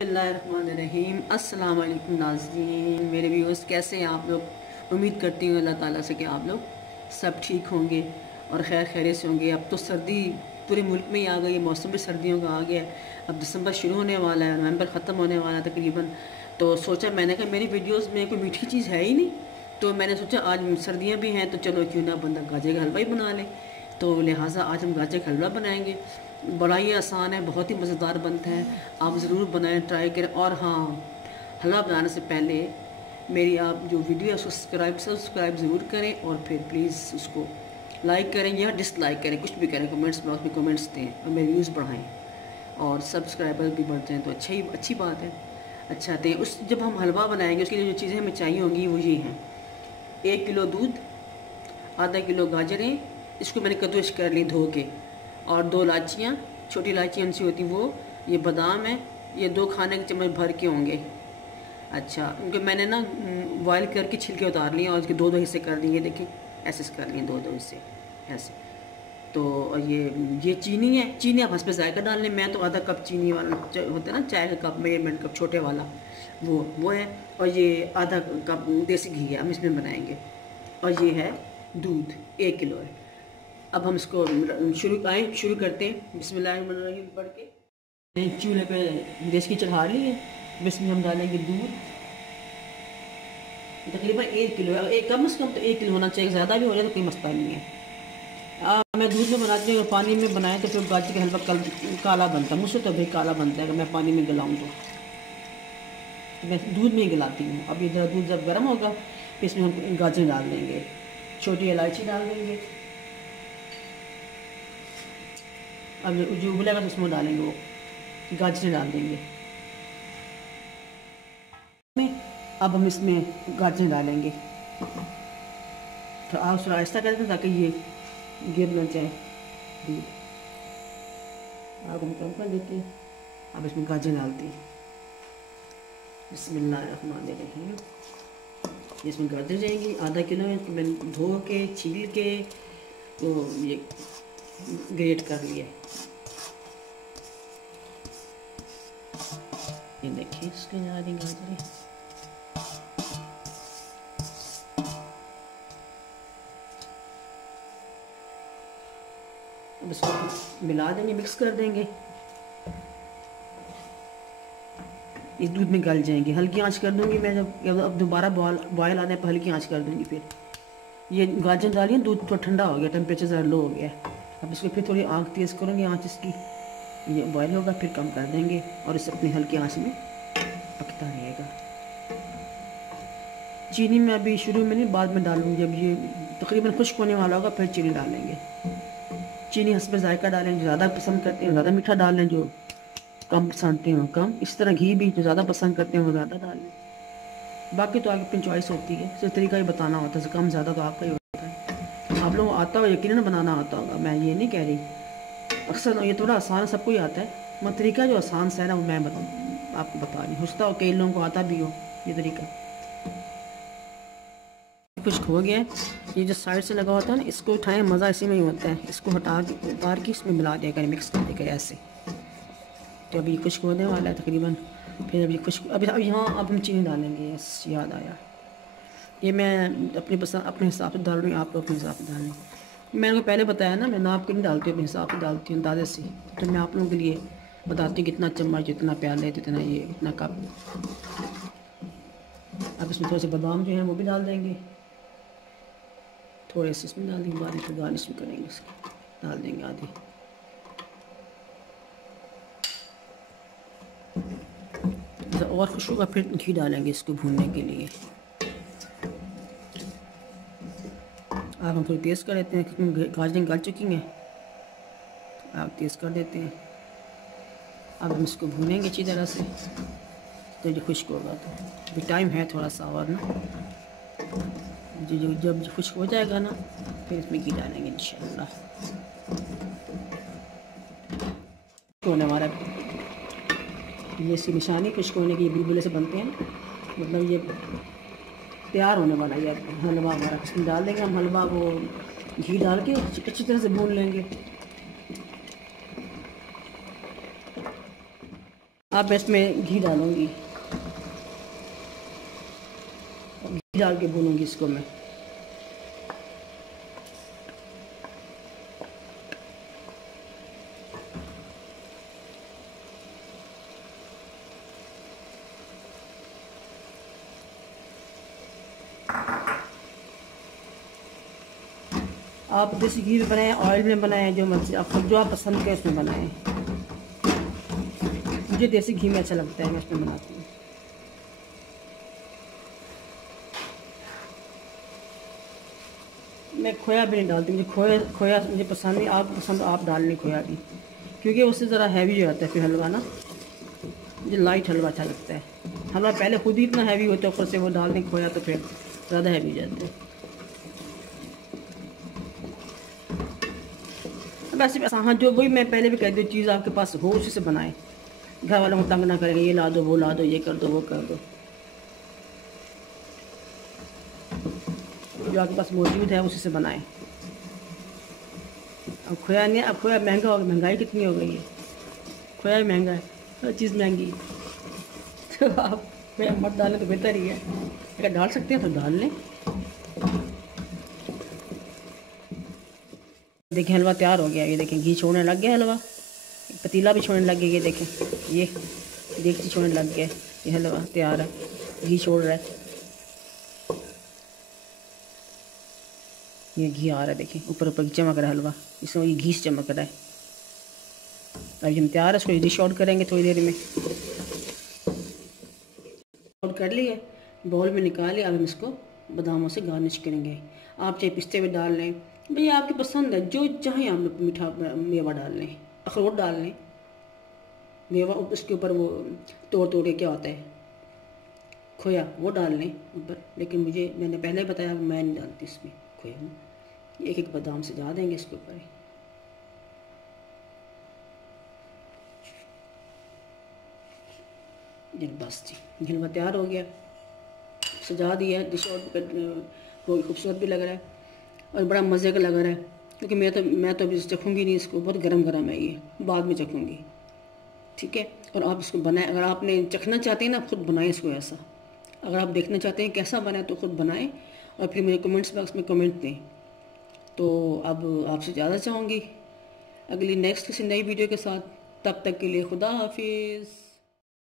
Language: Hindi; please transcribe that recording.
बिस्मिल्लाहिर्रहमानिर्रहीम। अस्सलाम वालेकुम नाज़रीन, मेरे व्यूअर्स कैसे हैं आप लोग। उम्मीद करती हूँ अल्लाह ताला से कि आप लोग सब ठीक होंगे और खैर खैरियत से होंगे। अब तो सर्दी पूरे मुल्क में ही आ गई है, मौसम भी सर्दियों का आ गया है। अब दिसंबर शुरू होने वाला है, नवंबर ख़त्म होने वाला है तकरीबन। तो सोचा मैंने कहा मेरी वीडियोस में कोई मीठी चीज़ है ही नहीं, तो मैंने सोचा आज सर्दियाँ भी हैं तो चलो क्यों ना बंदा गाजर का हलवा ही बना ले। तो लिहाजा आज हम गाजर का हलवा बनाएंगे। बड़ा ही आसान है, बहुत ही मज़ेदार बनता है, आप ज़रूर बनाएं, ट्राई करें। और हाँ, हलवा बनाने से पहले मेरी आप जो वीडियो है उसको सब्सक्राइब ज़रूर करें और फिर प्लीज़ उसको लाइक करें या डिसलाइक करें, कुछ भी करें, कमेंट्स बॉक्स में कमेंट्स दें और मेरे व्यूज़ बढ़ाएं और सब्सक्राइबर भी बढ़ जाएँ तो अच्छी बात है। अच्छा तो उस जब हम हलवा बनाएंगे उसके लिए जो चीज़ें हमें चाहिए होंगी वो ये हैं: 1 किलो दूध, आधा किलो गाजरें, इसको मैंने कद्दूकस कर ली धो के, और 2 इलायचियाँ, छोटी इलायची उनसी होती वो, ये बादाम है, ये 2 खाने के चम्मच भर के होंगे। अच्छा, उनके मैंने ना बॉयल करके छिलके उतार लिए और उसके 2-2 हिस्से कर दिए, देखिए ऐसे कर लिए 2-2 हिस्से ऐसे। तो ये चीनी है, चीनी आप हंस पे जायका डाल लें। मैं तो आधा कप चीनी वाला होता है ना चाय का कप, मेजरमेंट कप छोटे वाला, वो है। और ये आधा कप देसी घी है, हम इसमें बनाएंगे। और ये है दूध, 1 किलो है। अब हम इसको शुरू करते हैं। बिस्मिल्लाहिर्रहमानिर्रहीम पढ़ के चूल्हे पे देश की चढ़ा ली है। इसमें हम डालेंगे दूध, तकरीबन 1 किलो, कम से कम तो 1 किलो होना चाहिए, ज़्यादा भी हो जाए तो कोई मसला नहीं है। मैं दूध में बनाती हूँ, पानी में बनाए तो फिर गाजर का हलवा काला बनता है, मुझसे तो भाई काला बनता है अगर मैं पानी में गलाऊँ तो मैं दूध में ही गलाती हूँ। अब इधर दूध जब गर्म होगा फिर इसमें हम गाजर डाल देंगे, छोटी इलायची डाल देंगे। अब जो उबलेगा तो उसमें डालेंगे, वो गाजरें डाल देंगे। अब हम इसमें गाजरें डालेंगे, तो आप थोड़ा आहिस्ता करते हैं ताकि ये गिर न जाए दूध। अब हम कम कर देते हैं। अब इसमें गाजर डालते हैं। बिस्मिल्लाहिर्रहमानिर्रहीम। इसमें गाजर जाएंगी, आधा किलो है, तो मैंने धो के छील के तो ये ग्रेट कर लिया। ये देखिए इसके जा रही गाजरें। अब इसको मिला देंगे, मिक्स कर देंगे, इस दूध में गल जाएंगे। हल्की आंच कर दूंगी मैं, जब अब दोबारा बॉयल आने पर हल्की आंच कर दूंगी। फिर ये गाजर डालिए, दूध थोड़ा ठंडा हो गया, टेम्परेचर ज़रा लो हो गया। अब इसको फिर थोड़ी आँख तेज़ करूँगी, आँच इसकी, ये बॉयल होगा फिर कम कर देंगे और इसे अपनी हल्की आँच में पकता रहेगा। चीनी में अभी शुरू में नहीं, बाद में डालूंगी। जब ये तकरीबन खुश्क होने वाला होगा फिर चीनी डालेंगे। चीनी हस्बे जायका डालें, जो ज़्यादा पसंद करते हैं ज़्यादा मीठा डाल लें, जो कम पसंद हैं कम। इस तरह घी भी जो ज़्यादा पसंद करते हैं वो ज़्यादा डाल लें। बाकी तो आगे अपनी चॉइस होती है, सिर्फ तरीका ही बताना होता है, कम ज़्यादा तो आपका ही होता है। आप लोगों को आता हो यकीनन बनाना आता होगा, मैं ये नहीं कह रही। अक्सर ये थोड़ा आसान, सबको ही आता है, मगर तरीका जो आसान सा है ना वो मैं आपको बता रही हूँ। होता हो कई लोगों को आता भी हो ये तरीका। खुश्क हो गया है, ये जो साइड से लगा होता है ना इसको उठाएं, मज़ा इसी में ही होता है। इसको हटा के उतार के इसमें मिला दिया करें, मिक्स कर दिया करें ऐसे। तो अभी खुश्क होने वाला है तकरीबन। फिर अभी खुश्क, अब यहाँ अब हम चीनी डालेंगे। यस, याद आया, ये मैं अपनी पसंद अपने हिसाब से डाल रही हूँ, आप लोग अपने हिसाब से डालें। मैंने को पहले बताया ना, मैं नाप के नहीं डालती हूँ, अपने हिसाब से डालती हूँ अंदाजे से। तो मैं आप लोगों के लिए बताती हूँ कितना चम्मच, जितना प्याले, जितना ये, इतना कप। अब इसमें थोड़े से बादाम जो हैं वो भी डाल देंगे, थोड़े से इसमें डाल देंगे, बारिश में गार्निश भी करेंगे, इसकी डाल देंगे आधी। और खुश होगा फिर घी डालेंगे इसको भूनने के लिए। अब हम थोड़ी तेज़ कर देते हैं क्योंकि गाजरें गल चुकी हैं, आप तेज़ कर देते हैं। अब हम इसको भूनेंगे अच्छी तरह से, तो जो खुश्क होगा तो अभी टाइम है थोड़ा सा और ना, जब खुश्क हो जाएगा ना फिर इसमें घी डालेंगे इंशाल्लाह। तो हमारा ये इसकी निशानी खुश्क होने की, बुलबुले से बनते हैं, मतलब ये तैयार होने वाला है हलवा हमारा। इसमें डाल देंगे हम हलवा, वो घी डाल के अच्छी तरह से भून लेंगे। अब मैं इसमें घी डालूँगी, घी डाल के भूनूँगी इसको मैं। आप देसी घी में बनाएं, ऑयल में बनाएं, जो मर्जी आप जो आप पसंद करें उसमें बनाएं। मुझे देसी घी में अच्छा लगता है, मैं उसमें बनाती हूँ। मैं खोया भी नहीं डालती, मुझे खोया मुझे पसंद नहीं। आप पसंद आप डाल लें खोया भी, क्योंकि उससे ज़रा हैवी हो जाता है फिर हलवा ना। मुझे लाइट हलवा अच्छा लगता है। हलवा पहले खुद ही इतना हैवी होता है, ऊपर से वो डाल दें खोया तो फिर ज़्यादा हैवी हो जाता है। वैसे हाँ, जो वही मैं पहले भी कहती हूँ, चीज़ आपके पास हो उसी से बनाएं। घर वालों को तंग ना करेंगे, ये ला दो वो ला दो, ये कर दो वो कर दो। जो आपके पास मौजूद है उसी से बनाएं। अब खोया नहीं, अब खोया महंगा हो गया, महंगाई कितनी हो गई है, खोया भी महंगा है, हर चीज़ महंगी। तो आप खोया मत डालें तो बेहतर ही है, अगर डाल सकते हैं तो डाल लें। देखिए हलवा तैयार हो गया, ये देखें घी छोड़ने लग गया हलवा, पतीला भी छोड़ने लग गया, ये देखें, ये देख छोड़ने लग गया, ये हलवा तैयार है, घी छोड़ रहा है, ये घी आ रहा है, देखें ऊपर ऊपर चमक रहा है हलवा, इसमें ये घी से चमक रहा है। अब हम तैयार है, इसको डिश आउट करेंगे थोड़ी देर में। आउट कर लिए, बाउल में निकाले, अब हम इसको बादामों से गार्निश करेंगे। आप चाहे पिस्ते में डाल लें, भैया आपकी पसंद है, जो चाहें आप लोग मीठा मेवा डाल लें, अखरोट डाल लें, मेवा उसके ऊपर वो तोड़ तोड़ के क्या होता है खोया, वो डाल लें ऊपर। लेकिन मैंने पहले बताया मैं नहीं डालती इसमें खोया में, एक एक बादाम से जा देंगे इसके ऊपर। बस जी, हलवा तैयार हो गया, सजा दिया, डिश आउट बहुत खूबसूरत भी लग रहा है और बड़ा मज़े का लग रहा है। क्योंकि मैं तो अभी चखूँगी नहीं इसको, बहुत गरम गरम है, ये बाद में चखूँगी, ठीक है। और आप इसको बनाएं, अगर आपने चखना चाहते हैं ना, खुद बनाएं इसको ऐसा। अगर आप देखना चाहते हैं कैसा बना तो खुद बनाएं और फिर मुझे कमेंट्स बॉक्स में कमेंट दें। तो अब आपसे ज़्यादा चाहूँगी अगली नेक्स्ट किसी नई वीडियो के साथ, तब तक के लिए खुदा हाफिज़।